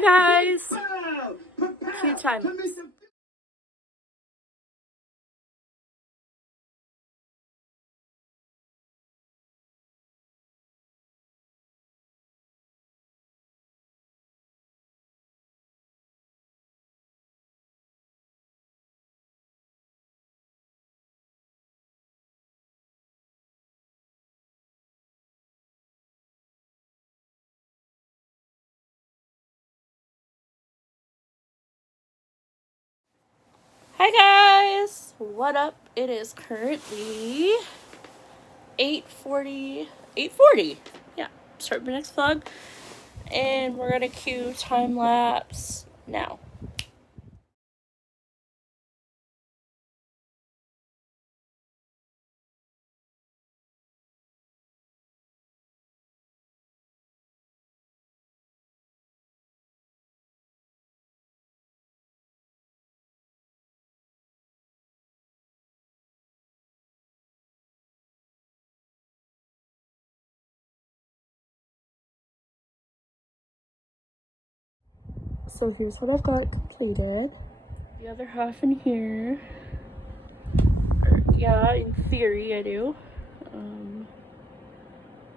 Hi guys! Cute time. Hi guys! What up? It is currently 8:40. 8:40. Yeah, start my next vlog. And we're gonna cue time lapse now. So here's what I've got completed. The other half in here. Yeah, in theory I do.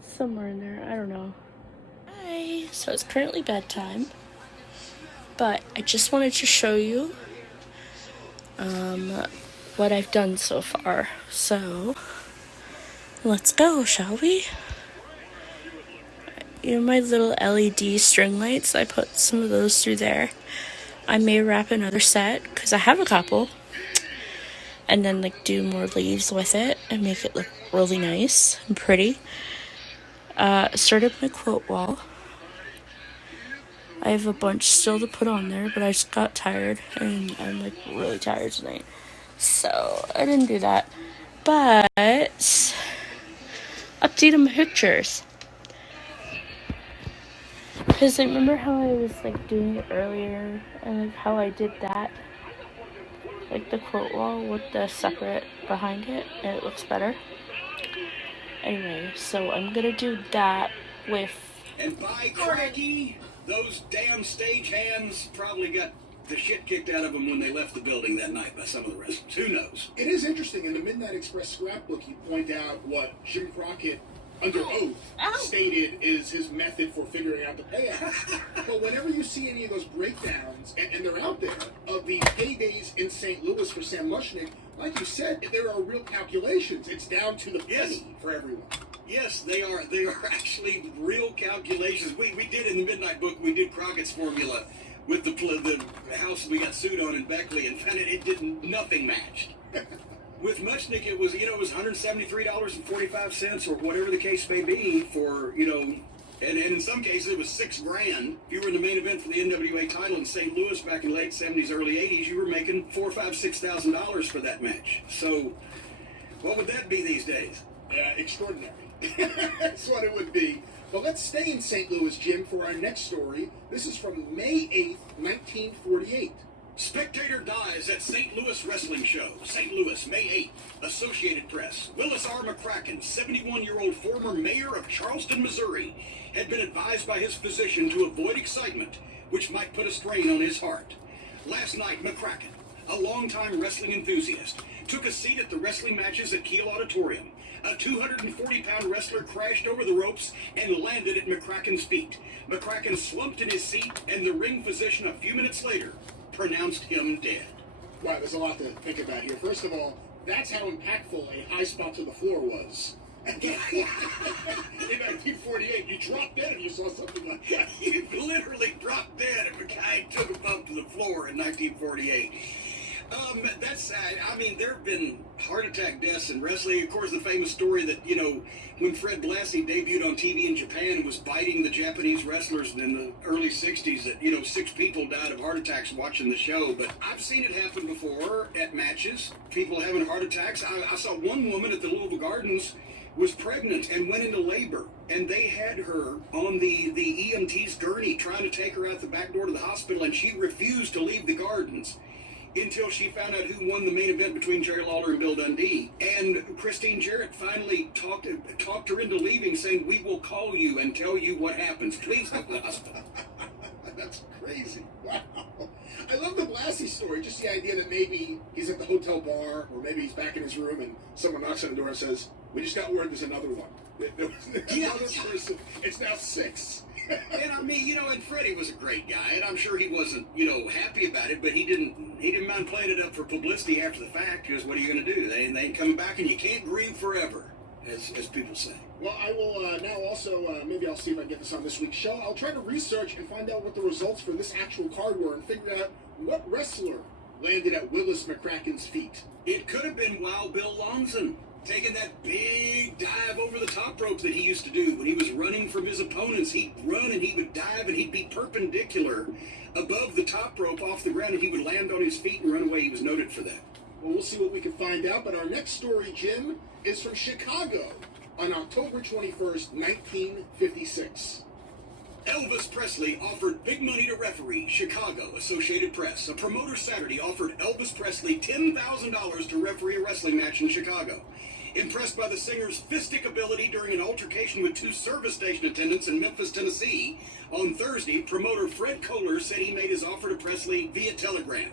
Somewhere in there, I don't know. Hi! So it's currently bedtime. But I just wanted to show you what I've done so far. So let's go, shall we? You know my little LED string lights? I put some of those through there. I may wrap another set, because I have a couple. And then like do more leaves with it and make it look really nice and pretty. Started my quote wall. I have a bunch still to put on there, but I just got tired and I'm like really tired tonight. So I didn't do that. But updated my pictures. Because I remember how I was like doing it earlier and like how I did that. Like the quote wall with the separate behind it, and it looks better. Anyway, so I'm gonna do that with... And by cracky, those damn stagehands probably got the shit kicked out of them when they left the building that night by some of the wrestlers. Who knows? It is interesting. In the Midnight Express scrapbook, you point out what Jim Crockett, under oath, stated is his method for figuring out the payout. But whenever you see any of those breakdowns, and they're out there, of the paydays in St. Louis for Sam Mushnick, like you said, there are real calculations. It's down to the penny for everyone. Yes, they are. They are actually real calculations. We did in the Midnight Book. We did Crockett's formula with the house we got sued on in Beckley, and found it didn't, nothing matched. With Mushnick, it was $173.45 or whatever the case may be for and in some cases it was $6,000. If you were in the main event for the NWA title in St. Louis back in the late '70s, early '80s, you were making $4,000, $5,000, $6,000 for that match. So, what would that be these days? Extraordinary. That's what it would be. But let's stay in St. Louis, Jim, for our next story. This is from May 8th, 1948. Spectator dies at St. Louis Wrestling Show. St. Louis, May 8th. Associated Press. Willis R. McCracken, 71-year-old former mayor of Charleston, Missouri, had been advised by his physician to avoid excitement, which might put a strain on his heart. Last night, McCracken, a longtime wrestling enthusiast, took a seat at the wrestling matches at Kiel Auditorium. A 240-pound wrestler crashed over the ropes and landed at McCracken's feet. McCracken slumped in his seat, and the ring physician a few minutes later pronounced him dead. Wow, there's a lot to think about here. First of all, that's how impactful a high spot to the floor was. In 1948, you dropped dead if you saw something like that. You literally dropped dead if a guy took a bump to the floor in 1948. That's sad. I mean, there have been heart attack deaths in wrestling. Of course, the famous story that, when Fred Blassie debuted on TV in Japan and was biting the Japanese wrestlers in the early 60s, that, 6 people died of heart attacks watching the show. But I've seen it happen before at matches. People having heart attacks. I saw one woman at the Louisville Gardens was pregnant and went into labor, and they had her on the EMT's gurney trying to take her out the back door to the hospital, and she refused to leave the Gardens until she found out who won the main event between Jerry Lawler and Bill Dundee. And Christine Jarrett finally talked her into leaving, saying, "We will call you and tell you what happens. Please go to the hospital." That's crazy. Wow. I love the Blassie story. Just the idea that maybe he's at the hotel bar, or maybe he's back in his room, and someone knocks on the door and says, "We just got word there's another one. There was another person. It's now 6." And I mean, and Freddie was a great guy, and I'm sure he wasn't, happy about it, but he didn't mind playing it up for publicity after the fact, because what are you going to do? They ain't coming back, and you can't grieve forever, as people say. Well, I will now also, maybe I'll see if I can get this on this week's show. I'll try to research and find out what the results for this actual card were and figure out what wrestler landed at Willis McCracken's feet. It could have been Wild Bill Longson, taking that big dive over the top rope that he used to do when he was running from his opponents. He'd run and he would dive and he'd be perpendicular above the top rope off the ground, and he would land on his feet and run away. He was noted for that. Well, we'll see what we can find out, but our next story, Jim, is from Chicago on October 21st, 1956. Elvis Presley offered big money to referee. Chicago, Associated Press. A promoter Saturday offered Elvis Presley $10,000 to referee a wrestling match in Chicago. Impressed by the singer's fistic ability during an altercation with 2 service station attendants in Memphis, Tennessee, on Thursday, promoter Fred Kohler said he made his offer to Presley via telegram.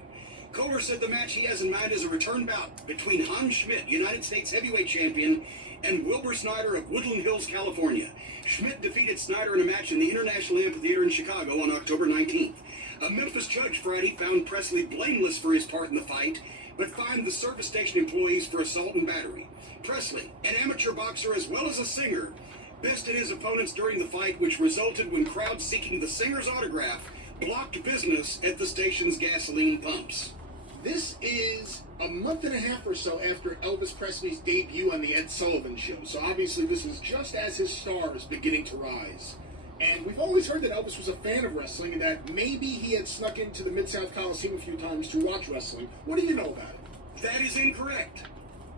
Kohler said the match he has in mind is a return bout between Hans Schmidt, United States heavyweight champion, and Wilbur Snyder of Woodland Hills, California. Schmidt defeated Snyder in a match in the International Amphitheater in Chicago on October 19th. A Memphis judge Friday found Presley blameless for his part in the fight, but fined the service station employees for assault and battery. Presley, an amateur boxer as well as a singer, bested his opponents during the fight, which resulted when crowds seeking the singer's autograph blocked business at the station's gasoline pumps. This is a month and a half or so after Elvis Presley's debut on The Ed Sullivan Show, so obviously this is just as his star is beginning to rise. And we've always heard that Elvis was a fan of wrestling and that maybe he had snuck into the Mid-South Coliseum a few times to watch wrestling. What do you know about it? That is incorrect.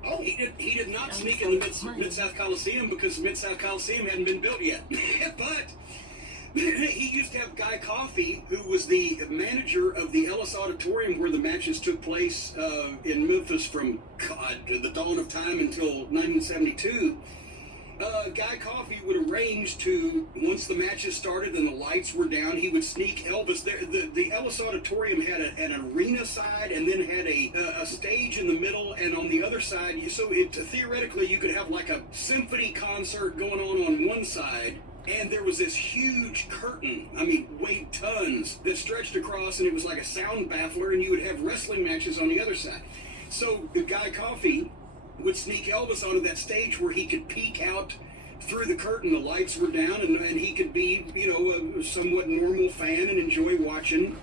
Oh, He did not sneak in the Mid-South Coliseum because the Mid-South Coliseum hadn't been built yet. But he used to have Guy Coffey, who was the manager of the Ellis Auditorium where the matches took place in Memphis from, the dawn of time until 1972. Guy Coffey would arrange to, once the matches started and the lights were down, he would sneak Elvis there. The Ellis Auditorium had an arena side and then had a stage in the middle, and on the other side, so theoretically you could have like a symphony concert going on one side, and there was this huge curtain, weighed tons, that stretched across, and it was like a sound baffler, and you would have wrestling matches on the other side. So Guy Coffey would sneak Elvis onto that stage where he could peek out through the curtain. The lights were down, and he could be, a somewhat normal fan and enjoy watching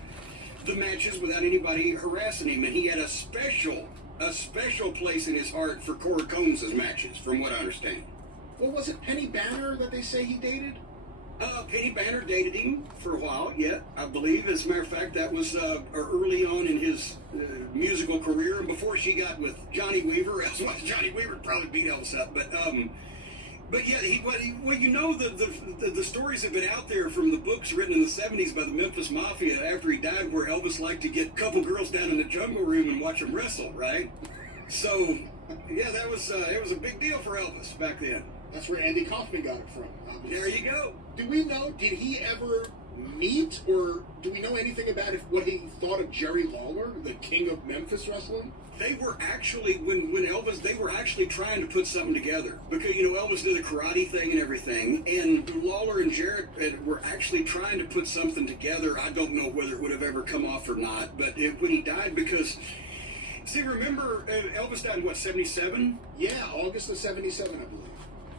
the matches without anybody harassing him. And he had a special place in his heart for Cora Combs' matches, from what I understand. Well, was it Penny Banner that they say he dated? Penny Banner dated him for a while, yeah, I believe. As a matter of fact, that was early on in his musical career, and before she got with Johnny Weaver, as well as Johnny Weaver probably beat Elvis up. But yeah, the stories have been out there from the books written in the 70s by the Memphis Mafia after he died, where Elvis liked to get a couple girls down in the jungle room and watch them wrestle, right? So, yeah, it was a big deal for Elvis back then. That's where Andy Kaufman got it from, obviously. There you go. Do we know, did he ever meet, or do we know anything about what he thought of Jerry Lawler, the king of Memphis wrestling? They were actually, when Elvis, they were actually trying to put something together. Because, Elvis did the karate thing and everything, and Lawler and Jarrett were actually trying to put something together. I don't know whether it would have ever come off or not, but when he died, because, see, remember, Elvis died in, what, 77? Yeah, August of 77, I believe.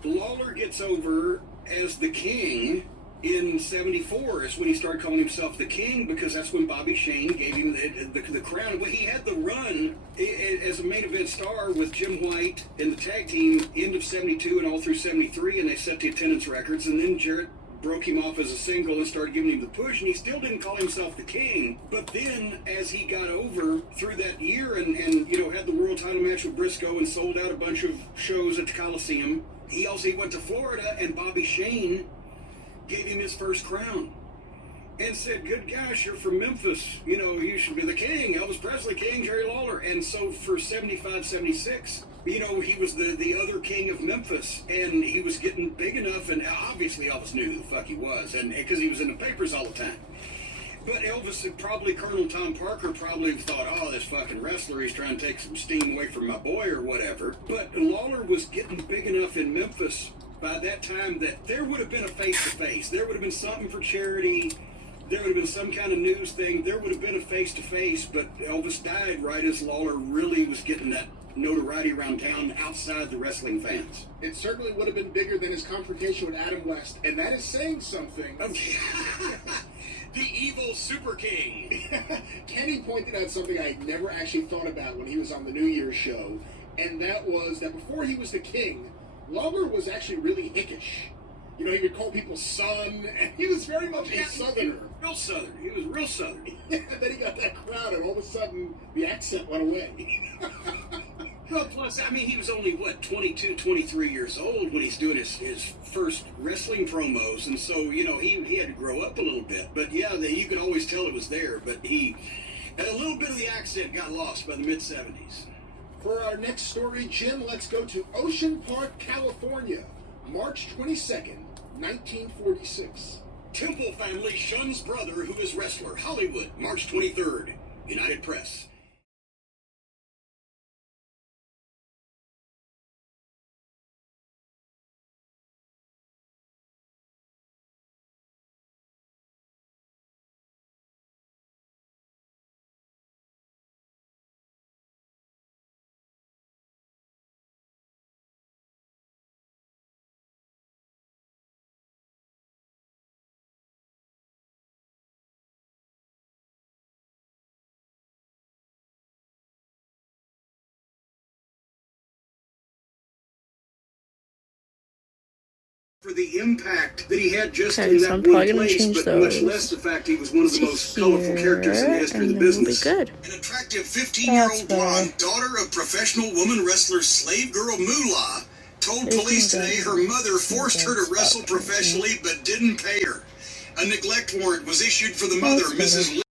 Lawler gets over as the king in 74 is when he started calling himself the king, because that's when Bobby Shane gave him the crown. Well, he had the run as a main event star with Jim White in the tag team end of 72 and all through 73, and they set the attendance records, and then Jarrett broke him off as a single and started giving him the push, and he still didn't call himself the king. But then, as he got over through that year and had the world title match with Briscoe and sold out a bunch of shows at the Coliseum, he went to Florida, and Bobby Shane gave him his first crown and said, "Good gosh, you're from Memphis. You should be the king. Elvis Presley king, Jerry Lawler." And so for 75, 76, he was the other king of Memphis, and he was getting big enough, and obviously Elvis knew who the fuck he was, and because he was in the papers all the time. But Elvis and probably Colonel Tom Parker probably thought, oh, this fucking wrestler, he's trying to take some steam away from my boy or whatever. But Lawler was getting big enough in Memphis by that time that there would have been a face-to-face. There would have been something for charity. There would have been some kind of news thing. There would have been a face-to-face, but Elvis died right as Lawler really was getting that notoriety around town outside the wrestling fans. It certainly would have been bigger than his confrontation with Adam West, and that is saying something. Okay. The evil Super King. Kenny pointed out something I had never actually thought about when he was on the New Year's show, and that was that before he was the king, Lawler was actually really hickish. You know, he would call people son, and he was very much a Southerner. Real Southern. He was real Southern. And then he got that crowd, and all of a sudden, the accent went away. Well, plus, I mean, he was only, 22, 23 years old when he's doing his first wrestling promos, and so, you know, he had to grow up a little bit. But, yeah, you could always tell it was there, but a little bit of the accent got lost by the mid-'70s. For our next story, Jim, let's go to Ocean Park, California, March 22nd, 1946. Temple family shuns brother who is wrestler. Hollywood, March 23rd. United Press. For the impact that he had just Okay, in so that I'm one probably gonna place, change but much those less the fact he was one of the to most colorful characters in the here, history of the and then we'll be business. good. An attractive That's 15-year-old better. blonde, daughter of professional woman wrestler slave girl Moolah, told There's police no today good. her mother forced No her good to wrestle spot. professionally but didn't pay her. A neglect warrant was issued for the mother, That's better. Mrs.